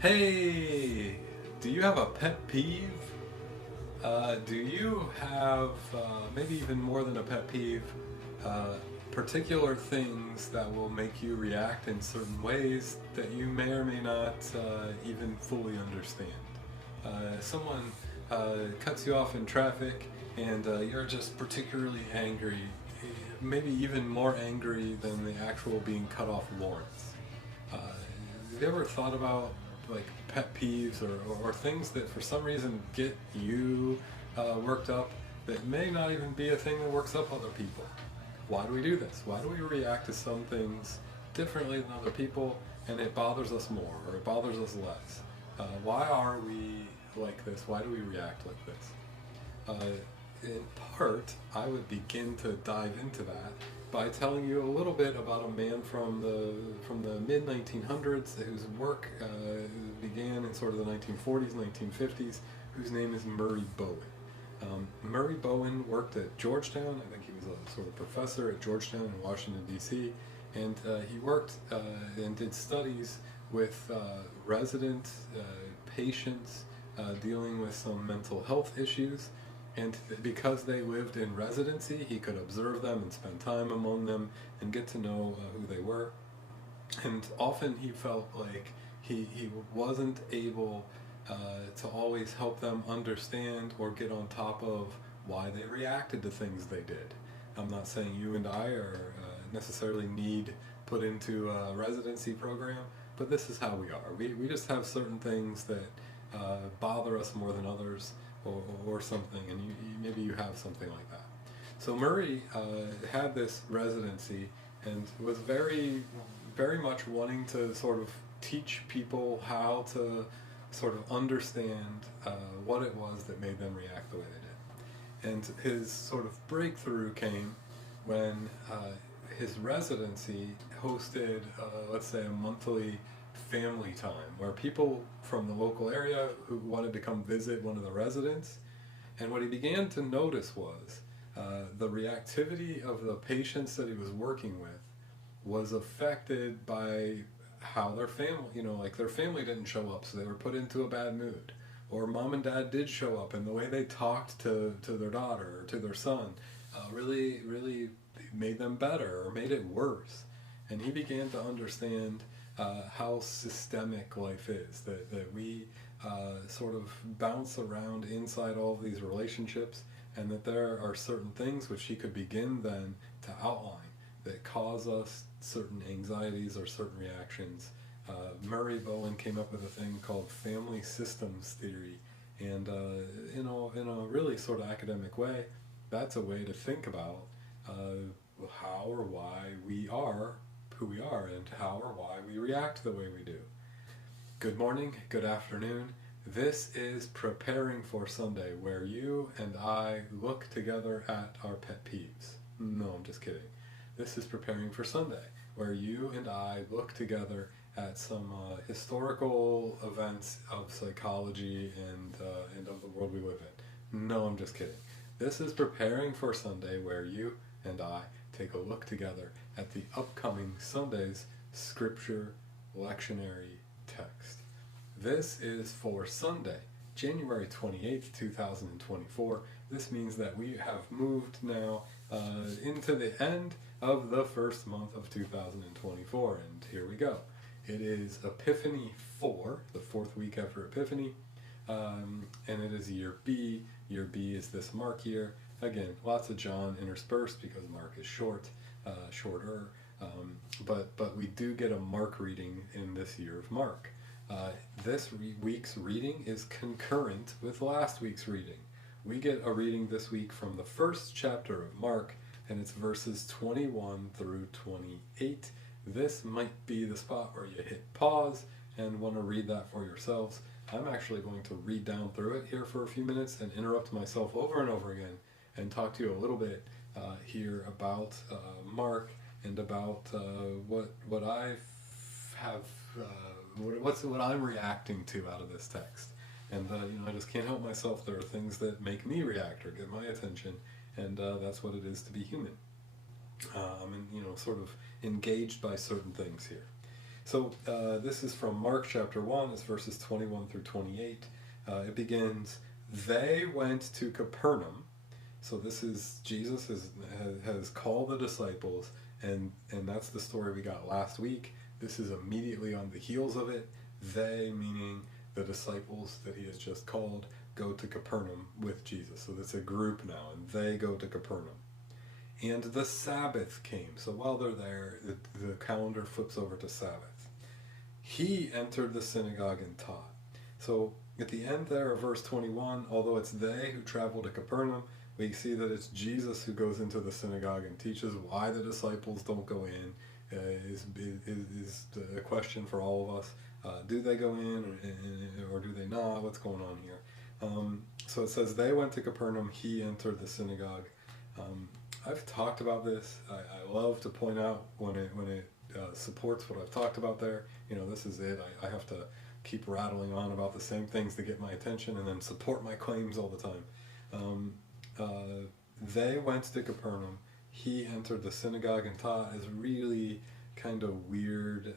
Hey, do you have a pet peeve? Do you have maybe even more than a pet peeve, uh, particular things that will make you react in certain ways that you may or may not even fully understand? Someone cuts you off in traffic and you're just particularly angry, maybe even more angry than the actual being cut off warrants. Have you ever thought about like pet peeves or things that for some reason get you worked up that may not even be a thing that works up other people? Why do we do this? Why do we react to some things differently than other people and it bothers us more or it bothers us less? Why are we like this? Why do we react like this? In part, I would begin to dive into that by telling you a little bit about a man from the mid 1900s whose work began in sort of the 1940s, 1950s, whose name is Murray Bowen. Murray Bowen worked at Georgetown. I think he was a sort of professor at Georgetown in Washington, D.C. And he worked and did studies with resident patients dealing with some mental health issues. And because they lived in residency, he could observe them and spend time among them and get to know who they were. And often he felt like he wasn't able to always help them understand or get on top of why they reacted to things they did. I'm not saying you and I are necessarily need put into a residency program, but this is how we are. We just have certain things that bother us more than others, or something, and maybe you have something like that. So Murray had this residency and was very much wanting to sort of teach people how to sort of understand what it was that made them react the way they did. And his sort of breakthrough came when his residency hosted, let's say, a monthly family time where people from the local area who wanted to come visit one of the residents. And what he began to notice was the reactivity of the patients that he was working with was affected by how their family, like their family didn't show up, so they were put into a bad mood. Or mom and dad did show up, and the way they talked to their daughter or to their son really made them better or made it worse. And he began to understand how systemic life is, that we sort of bounce around inside all of these relationships, and that there are certain things which he could begin then to outline that cause us certain anxieties or certain reactions. Murray Bowen came up with a thing called family systems theory, and in a really sort of academic way, that's a way to think about how or why we are who we are and how or why we react the way we do. Good morning, good afternoon. This is Preparing for Sunday, where you and I look together at our pet peeves. No, I'm just kidding. This is Preparing for Sunday, where you and I look together at some historical events of psychology and of the world we live in. No, I'm just kidding. This is Preparing for Sunday, where you and I take a look together at the upcoming Sunday's scripture lectionary text. This is for Sunday, January 28th, 2024. This means that we have moved now into the end of the first month of 2024, and here we go. It is Epiphany 4, the fourth week after Epiphany, and it is year B. Year B is this Mark year. Again, lots of John interspersed because Mark is shorter, but we do get a Mark reading in this year of Mark. This week's reading is concurrent with last week's reading. We get a reading this week from the first chapter of Mark, and it's verses 21 through 28. This might be the spot where you hit pause and want to read that for yourselves. I'm actually going to read down through it here for a few minutes and interrupt myself over and over again and talk to you a little bit here about Mark and about what I have, what I'm reacting to out of this text. And I just can't help myself. There are things that make me react or get my attention, and that's what it is to be human. I'm sort of engaged by certain things here. So this is from Mark chapter 1, it's verses 21 through 28. It begins, they went to Capernaum. So this is, Jesus has called the disciples, and that's the story we got last week. This is immediately on the heels of it. They, meaning the disciples that he has just called, go to Capernaum with Jesus. So that's a group now, and they go to Capernaum. And the Sabbath came. So while they're there, the calendar flips over to Sabbath. He entered the synagogue and taught. So at the end there of verse 21, although it's they who travel to Capernaum, we see that it's Jesus who goes into the synagogue and teaches. Why the disciples don't go in is a question for all of us. Do they go in or do they not? What's going on here? So it says they went to Capernaum, he entered the synagogue. I've talked about this. I love to point out when it supports what I've talked about there. You know, this is it. I have to keep rattling on about the same things to get my attention and then support my claims all the time. They went to Capernaum, he entered the synagogue and taught is really kind of weird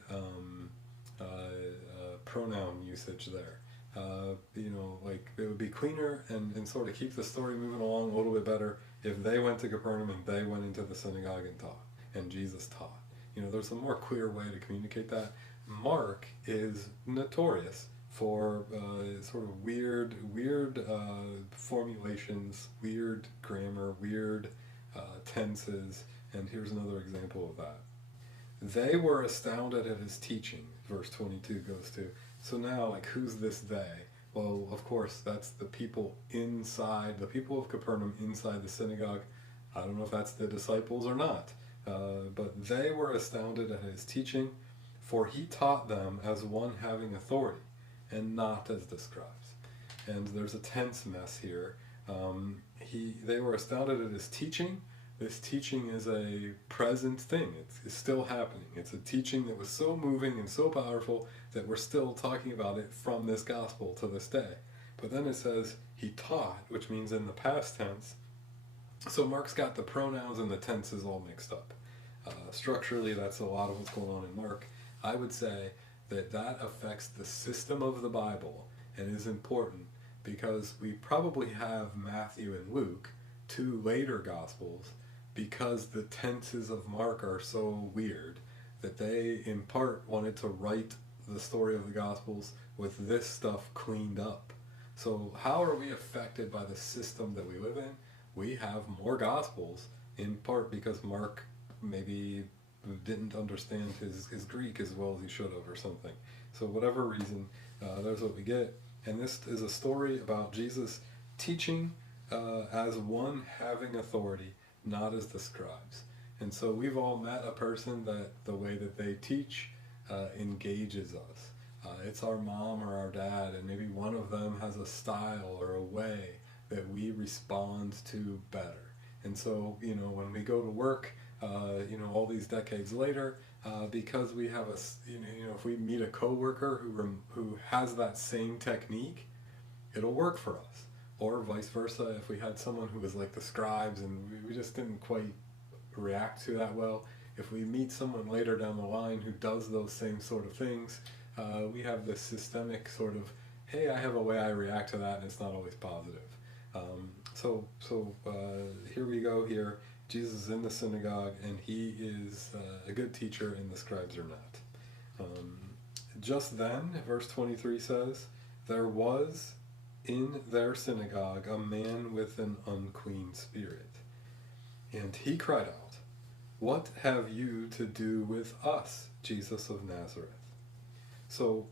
pronoun usage there. You know, like it would be cleaner and sort of keep the story moving along a little bit better if they went to Capernaum and they went into the synagogue and taught, and Jesus taught. You know, there's a more clear way to communicate that. Mark is notorious for sort of weird formulations, weird grammar, weird tenses, and here's another example of that. They were astounded at his teaching, verse 22 goes to. So now, like, who's this they? Well, of course, that's the people inside, the people of Capernaum inside the synagogue. I don't know if that's the disciples or not, but they were astounded at his teaching, for he taught them as one having authority, and not as the scribes. And there's a tense mess here. They were astounded at his teaching. This teaching is a present thing. It's still happening. It's a teaching that was so moving and so powerful that we're still talking about it from this gospel to this day. But then it says he taught, which means in the past tense. So Mark's got the pronouns and the tenses all mixed up. Structurally, that's a lot of what's going on in Mark. I would say that affects the system of the Bible and is important because we probably have Matthew and Luke, two later gospels, because the tenses of Mark are so weird that they in part wanted to write the story of the gospels with this stuff cleaned up. So how are we affected by the system that we live in? We have more gospels in part because Mark maybe didn't understand his Greek as well as he should have or something. So whatever reason, there's what we get. And this is a story about Jesus teaching as one having authority, not as the scribes. And so we've all met a person that the way that they teach engages us. It's our mom or our dad, and maybe one of them has a style or a way that we respond to better. And so, you know, when we go to work, you know, all these decades later, because we have if we meet a coworker who has that same technique, it'll work for us. Or vice versa, if we had someone who was like the scribes and we just didn't quite react to that well, if we meet someone later down the line who does those same sort of things, we have this systemic sort of, hey, I have a way I react to that and it's not always positive. So here we go here. Jesus is in the synagogue and he is a good teacher and the scribes are not. Just then, verse 23 says, there was in their synagogue a man with an unclean spirit. And he cried out, what have you to do with us, Jesus of Nazareth? So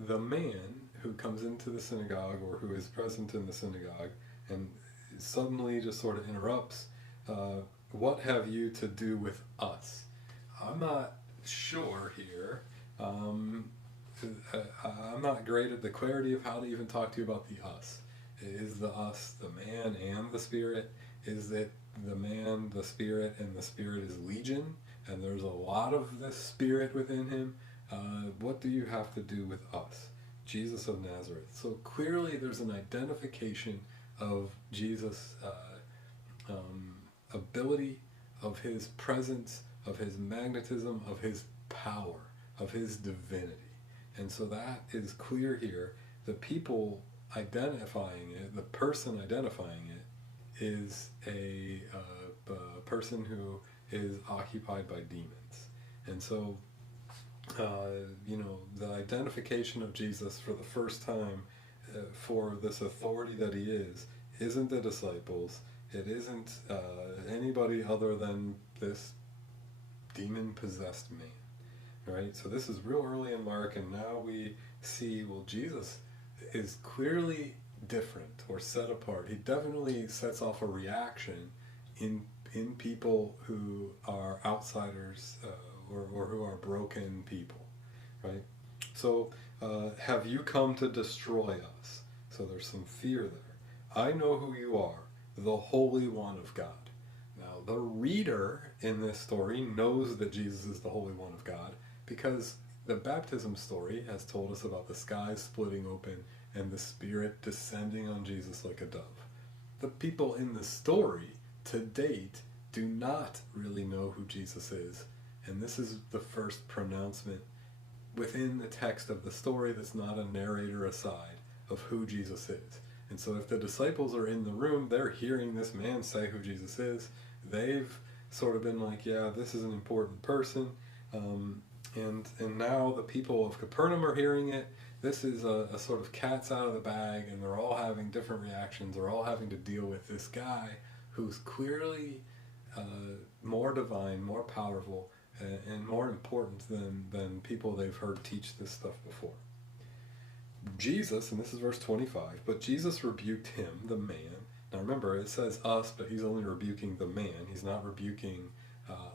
the man who comes into the synagogue or who is present in the synagogue and suddenly just sort of interrupts, what have you to do with us? I'm not sure here. I'm not great at the clarity of how to even talk to you about the us. Is the us the man and the spirit? Is it the man, the spirit, and the spirit is legion, and there's a lot of this spirit within him? What do you have to do with us, Jesus of Nazareth? So clearly there's an identification of Jesus' ability, of his presence, of his magnetism, of his power, of his divinity. And so that is clear here. The people identifying it, the person identifying it, is a person who is occupied by demons. And so, the identification of Jesus for the first time for this authority that he isn't the disciples. It isn't anybody other than this demon-possessed man. Right? So this is real early in Mark, and now we see, well, Jesus is clearly different or set apart. He definitely sets off a reaction in people who are outsiders or who are broken people, right? So, have you come to destroy us? So there's some fear there. I know who you are, the Holy One of God. Now, the reader in this story knows that Jesus is the Holy One of God, because the baptism story has told us about the skies splitting open and the Spirit descending on Jesus like a dove. The people in the story, to date, do not really know who Jesus is. And this is the first pronouncement within the text of the story that's not a narrator aside of who Jesus is. And so if the disciples are in the room, they're hearing this man say who Jesus is. They've sort of been like, yeah, this is an important person. And now the people of Capernaum are hearing it. This is a sort of cat's out of the bag, and they're all having different reactions. They're all having to deal with this guy who's clearly more divine, more powerful, and more important than people they've heard teach this stuff before. Jesus, and this is verse 25, but Jesus rebuked him, the man. Now remember, it says us, but he's only rebuking the man. He's not rebuking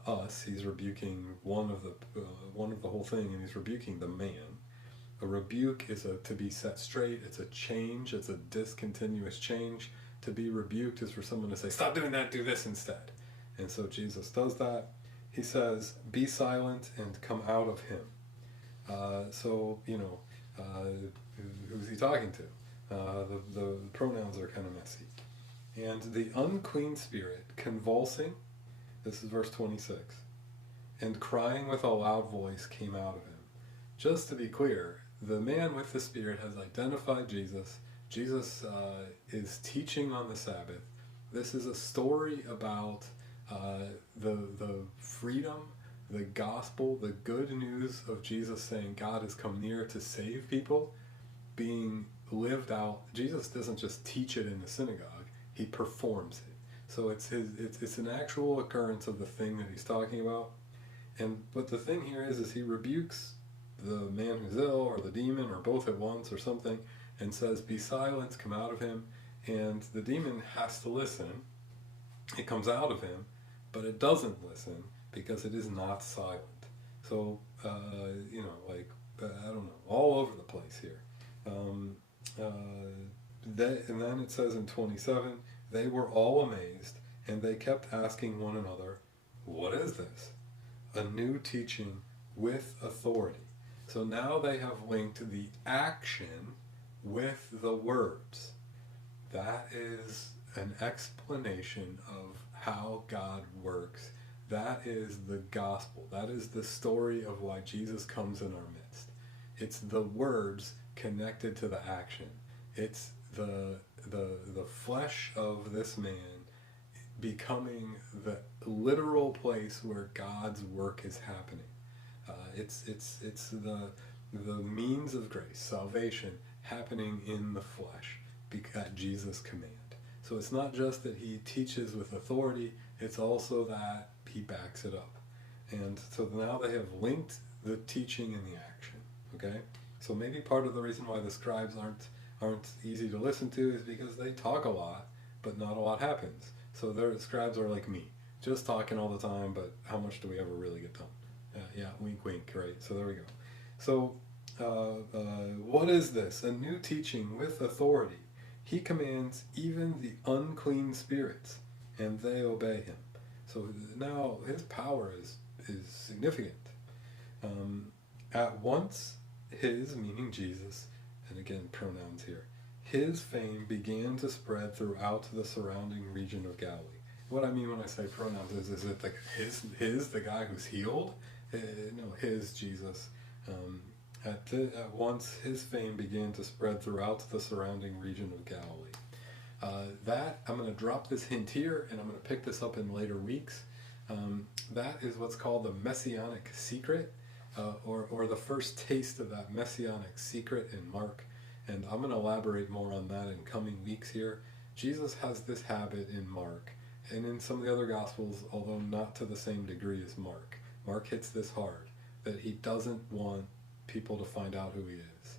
us. He's rebuking one of the whole thing, and he's rebuking the man. A rebuke is to be set straight. It's a change. It's a discontinuous change. To be rebuked is for someone to say, stop doing that, do this instead. And so Jesus does that. He says, be silent and come out of him. Who's he talking to? The pronouns are kind of messy. And the unclean spirit, convulsing, this is verse 26, and crying with a loud voice came out of him. Just to be clear, the man with the spirit has identified Jesus. Jesus is teaching on the Sabbath. This is a story about the freedom, the gospel, the good news of Jesus saying God has come near to save people, being lived out. Jesus doesn't just teach it in the synagogue, he performs it. So it's an actual occurrence of the thing that he's talking about. But the thing here is he rebukes the man who's ill or the demon or both at once or something, and says, be silent, come out of him. And the demon has to listen. It comes out of him, but it doesn't listen because it is not silent. So, I don't know, all over the place here. And then it says in 27, they were all amazed, and they kept asking one another, what is this? A new teaching with authority. So now they have linked the action with the words. That is an explanation of how God works. That is the gospel. That is the story of why Jesus comes in our midst. It's the words connected to the action. It's the flesh of this man becoming the literal place where God's work is happening. It's the means of grace, salvation, happening in the flesh at Jesus' command. So it's not just that he teaches with authority, it's also that he backs it up. And so now they have linked the teaching and the action. Okay? So maybe part of the reason why the scribes aren't easy to listen to is because they talk a lot, but not a lot happens. So their scribes are like me, just talking all the time, but how much do we ever really get done? Yeah, wink, wink, right? So there we go. So what is this? A new teaching with authority. He commands even the unclean spirits, and they obey him. So now his power is significant. At once, his, meaning Jesus, and again pronouns here, his fame began to spread throughout the surrounding region of Galilee. What I mean when I say pronouns is it like his the guy who's healed? No, his Jesus. At once his fame began to spread throughout the surrounding region of Galilee. That I'm going to drop this hint here, and I'm going to pick this up in later weeks. That is what's called the messianic secret, or the first taste of that messianic secret in Mark. And I'm going to elaborate more on that in coming weeks here. Jesus has this habit in Mark, and in some of the other Gospels, although not to the same degree as Mark. Mark hits this hard, that he doesn't want people to find out who he is.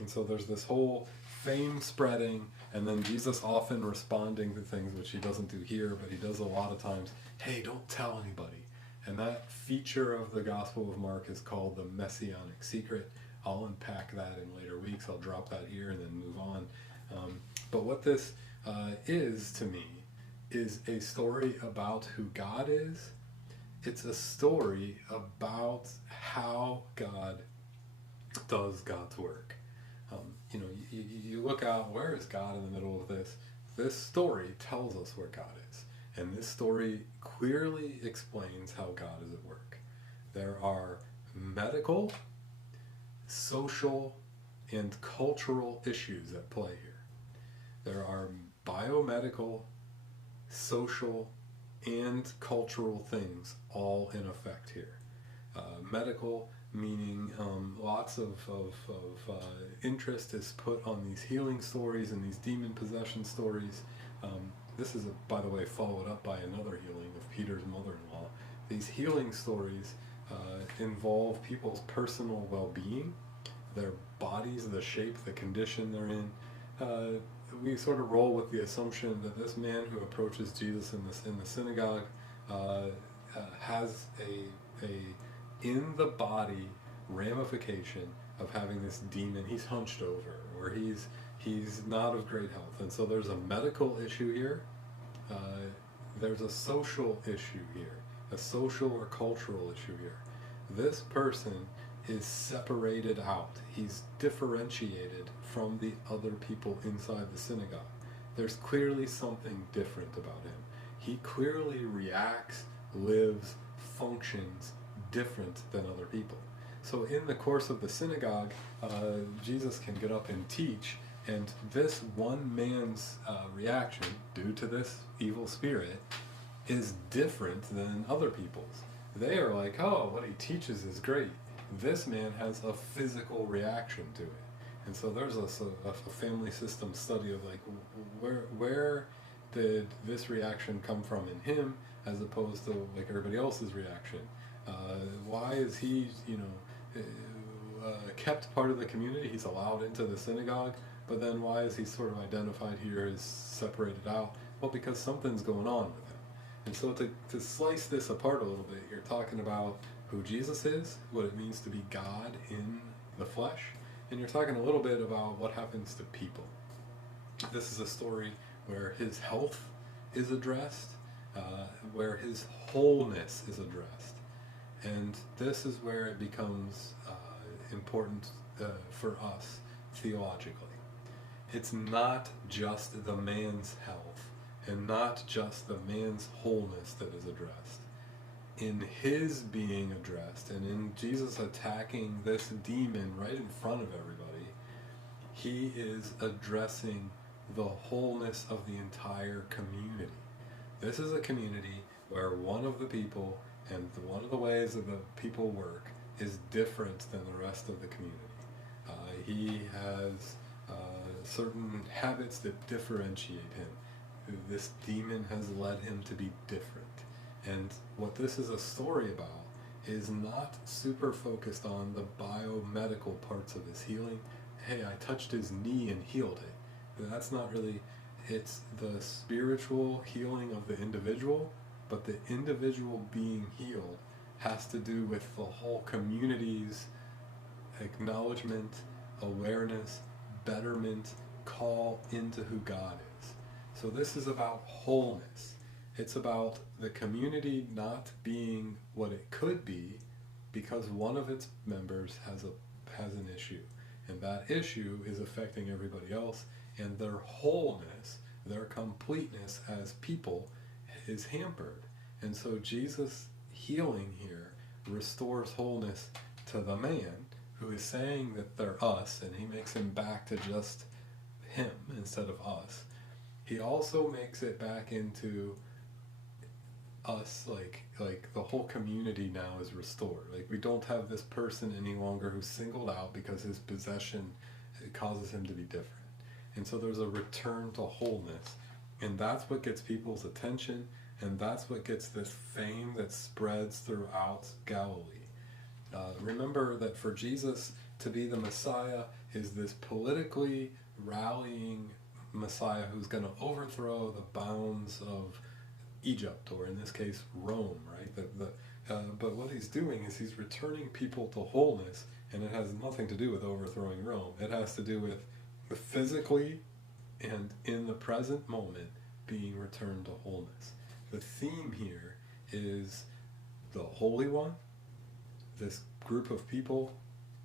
And so there's this whole fame spreading, and then Jesus often responding to things which he doesn't do here, but he does a lot of times. Hey, don't tell anybody. And that feature of the Gospel of Mark is called the messianic secret. I'll unpack that in later weeks. I'll drop that here and then move on. But what this is to me is a story about who God is. It's a story about how God does God's work. You look out, where is God in the middle of this? This story tells us where God is. And this story clearly explains how God is at work. There are medical, social, and cultural issues at play here. There are biomedical, social, and cultural things all in effect here. Medical, meaning lots of interest is put on these healing stories and these demon possession stories. This is, by the way, followed up by another healing of Peter's mother-in-law. These healing stories involve people's personal well-being, their bodies, the shape, the condition they're in. We sort of roll with the assumption that this man who approaches Jesus in the synagogue has a in the body ramification of having this demon. He's hunched over, or he's not of great health, and so there's a medical issue here. There's a social issue here, a social or cultural issue here. This person is separated out. He's differentiated from the other people inside the synagogue. There's clearly something different about him. He clearly reacts, lives, functions different than other people. So in the course of the synagogue, Jesus can get up and teach, and this one man's reaction, due to this evil spirit, is different than other people's. They are like, oh, what he teaches is great. This man has a physical reaction to it. And so there's a family system study of like, where did this reaction come from in him as opposed to like everybody else's reaction? Why is he, kept part of the community? He's allowed into the synagogue, but then why is he sort of identified here as separated out? Well, because something's going on with him. And so to slice this apart a little bit, you're talking about who Jesus is, what it means to be God in the flesh, and you're talking a little bit about what happens to people. This is a story where his health is addressed, where his wholeness is addressed. And this is where it becomes important for us theologically. It's not just the man's health and not just the man's wholeness that is addressed. In his being addressed and in Jesus attacking this demon right in front of everybody, he is addressing the wholeness of the entire community. This is a community where one of the people and one of the ways that the people work is different than the rest of the community. He has certain habits that differentiate him. This demon has led him to be different. And what this is a story about is not super focused on the biomedical parts of his healing. Hey, I touched his knee and healed it. That's not really, it's the spiritual healing of the individual, but the individual being healed has to do with the whole community's acknowledgement, awareness, betterment, call into who God is. So this is about wholeness. It's about the community not being what it could be because one of its members has an issue, and that issue is affecting everybody else, and their wholeness, their completeness as people is hampered. And so Jesus' healing here restores wholeness to the man who is saying that they're us, and he makes him back to just him instead of us. He also makes it back into us, like the whole community now is restored. Like, we don't have this person any longer who's singled out because his possession causes him to be different. And so there's a return to wholeness, and that's what gets people's attention, and that's what gets this fame that spreads throughout Galilee. Remember that for Jesus to be the Messiah is this politically rallying Messiah who's going to overthrow the bounds of Egypt, or in this case Rome, right? But what he's doing is he's returning people to wholeness, and it has nothing to do with overthrowing Rome. It has to do with the physically and in the present moment being returned to wholeness. The theme here is the Holy One, this group of people,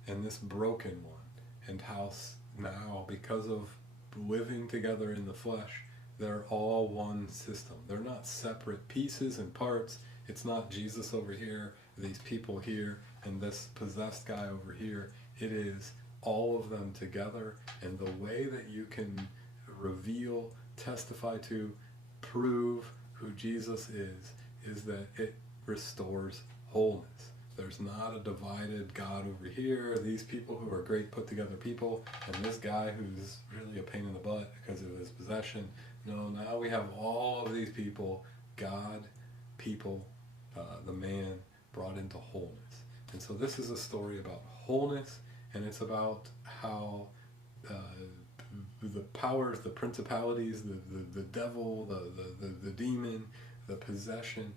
and this broken one, and how now, because of living together in the flesh, they're all one system. They're not separate pieces and parts. It's not Jesus over here, these people here, and this possessed guy over here. It is all of them together, and the way that you can reveal, testify to, prove who Jesus is that it restores wholeness. There's not a divided God over here, these people who are great put together people, and this guy who's really a pain in the butt because of his possession. No, now we have all of these people, God, people, the man, brought into wholeness. And so this is a story about wholeness, and it's about how the powers, the principalities, the devil, the demon, the possession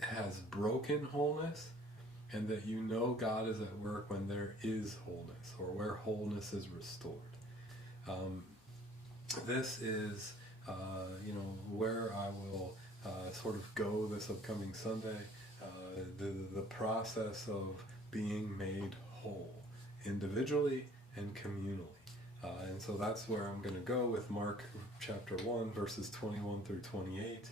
has broken wholeness, and that you know God is at work when there is wholeness, or where wholeness is restored. This is where I will sort of go this upcoming Sunday, the process of being made whole, individually and communally. And so that's where I'm going to go with Mark chapter 1, verses 21 through 28.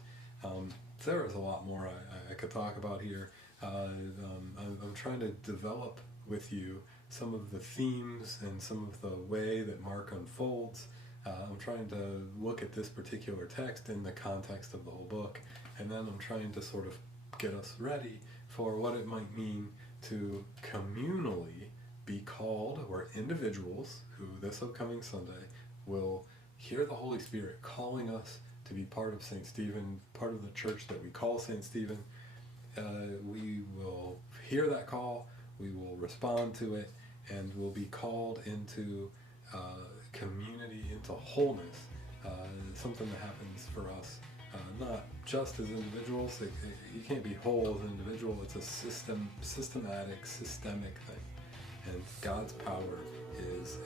There is a lot more I could talk about here. I'm trying to develop with you some of the themes and some of the way that Mark unfolds. I'm trying to look at this particular text in the context of the whole book, and then I'm trying to sort of get us ready for what it might mean to communally be called, or individuals who this upcoming Sunday will hear the Holy Spirit calling us to be part of St. Stephen, part of the church that we call St. Stephen. We will hear that call, we will respond to it, and we'll be called into community, into wholeness, something that happens for us, not just as individuals. You can't be whole as an individual. It's a systemic thing, and God's power is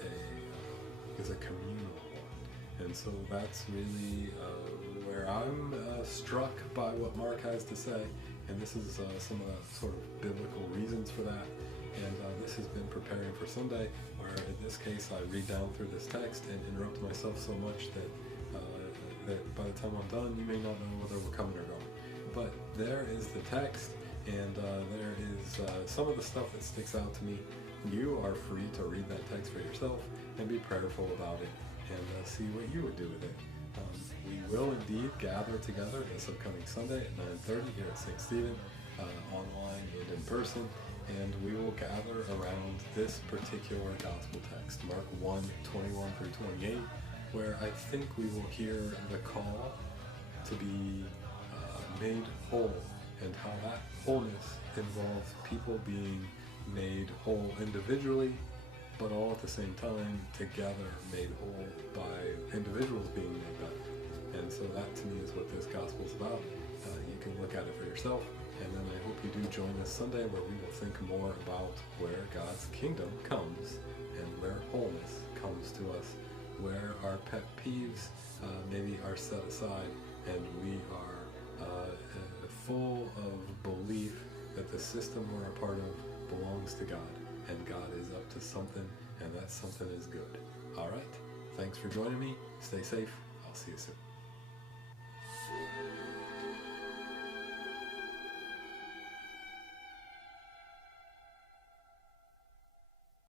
a communal one. And so that's really where I'm struck by what Mark has to say, and this is some of the sort of biblical reasons for that. And this has been Preparing for Sunday, where in this case I read down through this text and interrupt myself so much that by the time I'm done, you may not know whether we're coming or going. But there is the text, and there is some of the stuff that sticks out to me. You are free to read that text for yourself and be prayerful about it, and see what you would do with it. We will indeed gather together this upcoming Sunday at 9:30 here at St. Stephen, online and in person. And we will gather around this particular gospel text, Mark 1, 21 through 28, where I think we will hear the call to be made whole, and how that wholeness involves people being made whole individually, but all at the same time together made whole by individuals being made better. And so that to me is what this gospel is about. You can look at it for yourself. And then I hope you do join us Sunday, where we will think more about where God's kingdom comes and where wholeness comes to us, where our pet peeves maybe are set aside, and we are full of belief that the system we're a part of belongs to God, and God is up to something, and that something is good. All right, thanks for joining me. Stay safe. I'll see you soon.